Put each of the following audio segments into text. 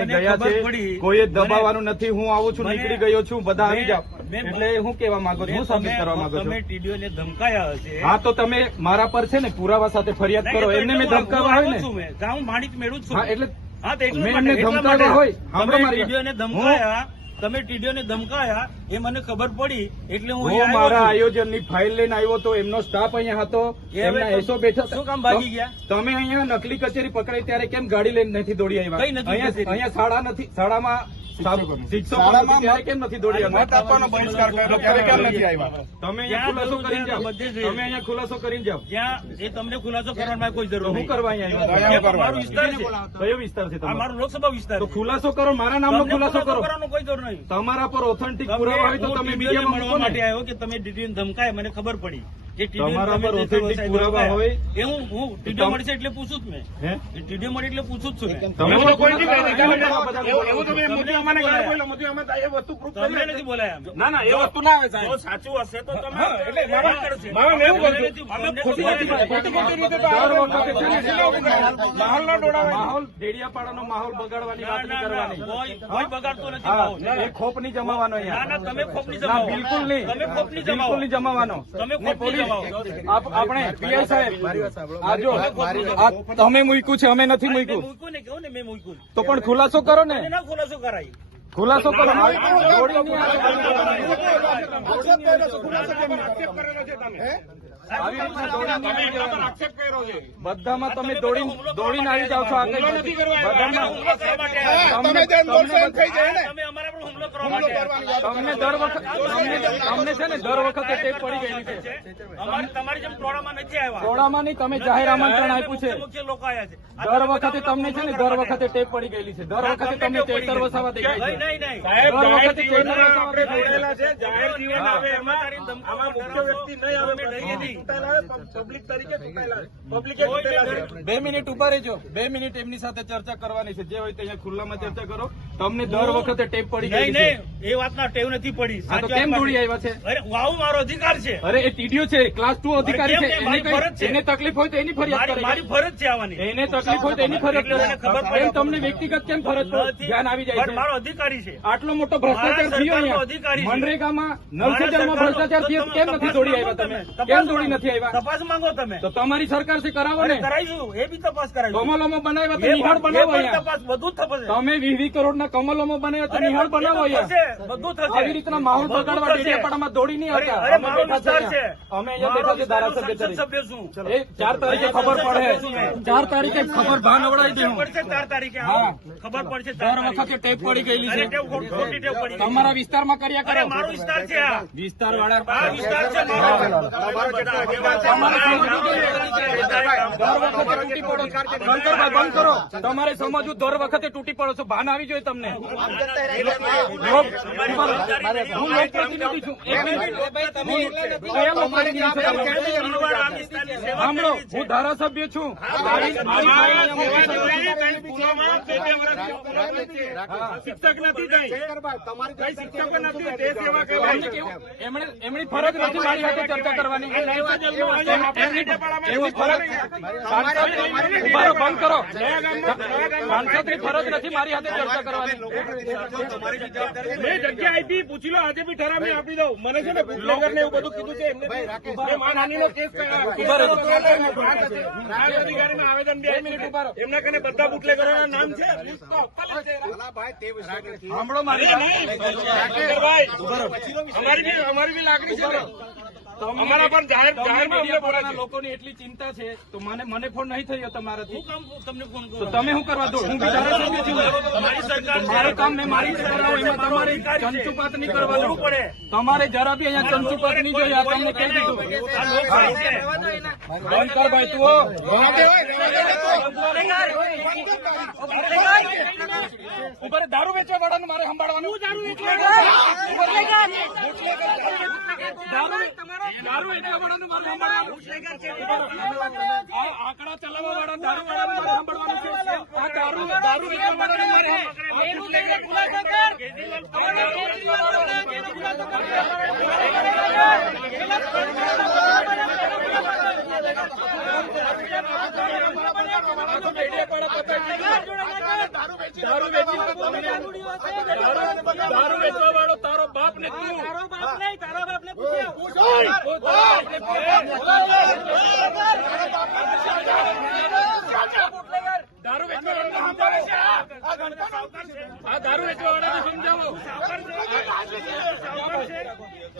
લઈને ગયા છે. પડી. કોઈ દબાવવાનું નથી હું આવું છું નીકળી ગયો છું બધા આવી જાઓ. એટલે હું કેવા માંગુ છું હું સાબિત કરવા માંગુ છું. તમે ટીડીઓને ધમકાયા હશે. હા તો તમે મારા પર છે ને પુરાવા સાથે ફરિયાદ કરો. એમને મેં હું ધમકાવા હોય ને. હું માણિક મેળવું છું. એટલે હા મેં એમને ધમકાવ્યા. હોય. સાંભળો તમે ટીડીઓને ધમકાયા એ મને ખબર પડી એટલે હું મારા આયોજનની ફાઇલ લઈને આવ્યો તો એમનો સ્ટાફ અહીંયા હતો એમના એસો બેઠો. શું કામ ભાગી ગયા? તમે અહીંયા નકલી કચેરી પકડાઈ ત્યારે કેમ ગાડી લઈને નથી દોડી આવ્યા? કઈ નથી અહીંયા શાળા નથી શાળામાં શિક્ષકો શાળામાં નથી ત્યારે કેમ નથી દોડી આવ્યા? મત આપવાનો બહિષ્કાર કર્યો ત્યારે કેમ નથી આવ્યા? તમે અહીંયા ખુલાસો કરીને જાઓ. એ તમને ખુલાસો કરવાની કોઈ જરૂર હું કરવા મારો વિસ્તાર છે. કયો વિસ્તાર છે તમારો? મારો લોકસભા વિસ્તાર ખુલાસો કરો મારા નામનો ખુલાસો કરો. કોઈ જરૂર નહીં તમારા પર ઓથેન્ટિક પુરાવા હોય તો તમે મીડિયા મળવા માટે આવ્યો કે તમે ટીડીઓને ધમકાય મને ખબર પડી. જે તમારા પર ઓથેન્ટિક પુરાવા હોય. એ હું હું ટીડીઓ તમ- મળશે એટલે પૂછું જ મેં. હે? ટીડીઓ મળે એટલે પૂછું જ છું. તમે એવું કહે. તમે એવું- એવું તો મોદી બોલાયા. ગાળ બોલ્યો. મોદી અમે એ વસ્તુ પ્રૂફ કરી નથી બોલાયા ના ના એ વસ્તુ ના આવે જો સાચું હશે તો તમે એટલે મારા- કરશે. મારા એવું તમને અમે ખોટી ખોટી ખોટી રીતે તો માહોલ ના દોડાવે માહોલ ડેડિયાપાડાનો માહોલ બગાડવાની વાત નહીં કરવાની. કોઈ- કોઈ બગાડતો નથી. એ ખોપ નહીં જમાવાનો ના અહીંયા ના તમે ખોપની ના જમાવો બિલકુલ નહીં તમે નહીં જમાવો બિલકુલ નહીં જમાવાનો તમે ને ખોપની જમાવો. આપણે પીઆઈ સાહેબ આ જો તમે મૂક્યું છે અમે નથી મૂક્યું મૂક્યું ને કેવું ને મેં મૂક્યું તો પણ ખુલાસો કરો ને ના ખુલાસો કરાય ખુલાસો કરો બધામાં તમે દોડી દોડીને આવી જાઓ છો આ કઈ હુમલો નથી કરવા બધામાં. તમે તમને દર વખત તમને છે ને દર વખતે ટેપ પડી ગયેલી છે. તમારી જેમ ટોળામાં નથી આવ્યા. ટોળામાં નહીં તમે જાહેર આમંત્રણ આપ્યું છે. લોકો આવ્યા છે. દર વખતે તમને છે ને દર વખતે ટેપ પડી ગયેલી છે. દર વખતે તમને ચેતર વસાવા દેખાય છે. નહીં નહીં સાહેબ દર વખતે ચેતર આપણે વસાવા જોડાયેલા છે. જાહેર જીવન આવે એમાં આમાં મુખ્ય વ્યક્તિ નહીં આવે અમે નહીં. ચૂંટાયેલા પબ્લિક તરીકે ચૂંટાયેલા પબ્લિકે ચૂંટેલા છે. બે મિનિટ ઊભા રહેજો. બે મિનિટ એમની સાથે ચર્ચા કરવાની છે. જે હોય તે અહીંયા ખુલ્લામાં ચર્ચા કરો. તમને દર વખતે ટેપ પડી નહીં નહીં એ વાતના ટેવ નથી પડી. તો કેમ દોડી આવ્યા છે? અરે વાવ મારો અધિકાર છે. અરે એ ટીડીઓ છે ક્લાસ ટુ અધિકારી છે એને તકલીફ હોય તો એની ફરિયાદ મારી કરે. મારી ફરજ છે આવવાની. એને તકલીફ હોય તો એની ફરજ ખબર કરે. પડે. તમને વ્યક્તિગત કેમ ફરજ ધ્યાન આવી જાય છે. મારો અધિકારી છે. આટલો મોટો ભ્રષ્ટાચાર થયો અધિકારી અહીંયા. મનરેગામાં નલ સે મારા જલમાં સરકારનો- ભ્રષ્ટાચાર થયો. કેમ નથી દોડી આવ્યા તમે. કેમ દોડી નથી આવ્યા? તપાસ માંગો તમે. તો તમારી સરકારથી કરાવો ને. કરાઈશું એ બી તપાસ કરાઈશું કમલોમાં બનાવ્યા તો નિહાળ બનાવો અહીંયા. તપાસ બધું થશે તમે વીસ વીસ કરોડના કમલોમાં બને તો નિહાળ બનાવો બધું થશે. આવી રીતના માહોલ બગાડવા. ડેડિયાપાડામાં દોડી નહીં આવતા. અમે અહીંયા. બેઠા છે ધારાસભ્ય તરીકે. છું. એ ચાર તારીખે ખબર પડે. ચાર તારીખે ખબર ભાન અવડાવી દે ખબર હું પડશે ચાર તારીખે ખબર પડશે દર વખતે ટેપ પડી ગયેલી છે. તમારા વિસ્તારમાં કર્યા કરે કરો. મારો વિસ્તાર છે વિસ્તાર વાળા વિસ્તાર છે. દર વખતે તૂટી પડો છો. શંકરભાઈ બંધ કરો તમારે સમજવું દર વખતે તૂટી પડો છો ભાન આવી જોઈએ તમને લોક- હું છું એક મિનિટ. કયા લોકપ્રતિનિધિ છો સાંભળો હું ધારાસભ્ય છું. શિક્ષક નથી શિક્ષક તે સેવા એમણે એમની ફરજ નથી મારી સાથે ચર્ચા કરવાની એમની ફરજ સાંસદ ઊભા રહો, બંધ કરો. સાંસદની ફરજ નથી મારી હાથે ચર્ચા કરવાની. મેં જગ્યા આપી પૂછી લો આજે બી ઠરાવ મેં આપી દઉં. મને છે ને બુટલેગર ને એવું બધું કીધું છે એમને મેં માનહાનિનો કેસ અધિકારીમાં આવેદન બે મિનિટ ઉભારો એમના કને બધા બુટલેગરોના નામ છે. સાંભળો મારી અમારી બી અમારી લાગણી છે ને. અમારા જાહેર મીડિયા. લોકોની એટલી ચિંતા છે તો મને મને ફોન નહીં થયો તમારાથી. તમને ફોન તો તમે શું કરવા દો હું છું મારી સરકાર મારું કામ મેં મારી કરાવું એમાં તમારે ચંચુપાત નહીં કરવાનું પડે. તમારે જરા બી અહીંયા ચંચુપાત નહીં જોઈએ આ તમને કહી દીધું. આ લોકશાહી છે. બંધ કર ભાઈ તું. ઉપર દારૂ વેચવા વાળાનું મારે સંભાળવાનું આંકડા ચલાવવા વાળા દારૂ મારે સંભાળવાનું છે આ દારૂ દારૂ વેચવા વાળાનું મારે સંભાળવાનું. દારૂ વેચી તો તમને દારૂ વેચવા વાળો તારો બાપ ને તું તારો બાપ નહીં તારા તો તારા દારૂ વેચવા વાળાને સમજાવો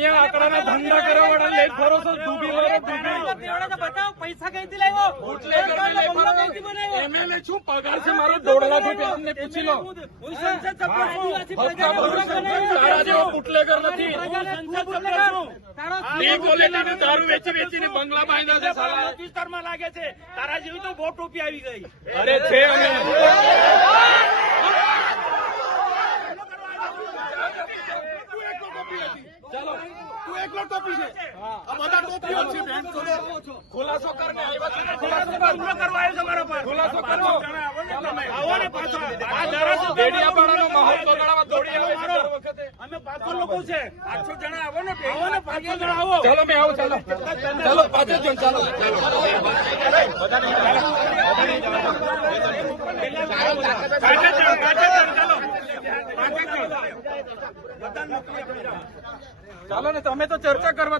અહીંયા આંકડાના ધંધા કરવા વાળા લઈ છો ડૂબી મરો ડૂબી બેવડા તો બતાવો પૈસા કઈથી લાવ્યો? ને લઈ બંગલો ફરો કઈથી બનાવ્યો? એમએલએ છું પગાર છે? મારો દોઢ લાખ રૂપિયા તમને પૂછી લો. હું સંસદ સભ્ય છું. ભક્કા ભરું છું. તારા જેવો બુટલેગર નથી. પ્રજાને સંસદ સભ્ય છું. તારો ડી ક્વોલિટીનું દારૂ વેચી વેચીને બંગલા બાંધ્યા છે. વિસ્તારમાં લાગે છે તારા જેવી તો બહુ ટોપી આવી ગઈ. અરે છે અમે ચાલો તું એકલો ટોપી છે આ બધા ટોપીઓ છે બેન જોડે ખુલાસો કરને આવ્યા છે ને ખુલાસો કર. હુમલો કરવા આવ્યો છે મારા પર ખુલાસો કરો આવો ને પાછા આ ધારાસભ્ય માહોલ બગાડવા દોડી આવે છે દર વખતે. અમે પાંચસો લોકો છે. પાંચસો જણા આવો ને આવો ને પાંચસો જણા આવો. ચાલો મેં આવું ચાલો. ચાલો પાછળ જણ ચાલો પાંચે જણ પાંચે જણ ચાલો. પાંચે જણ ચાલો ને તમે તો ચર્ચા કરવા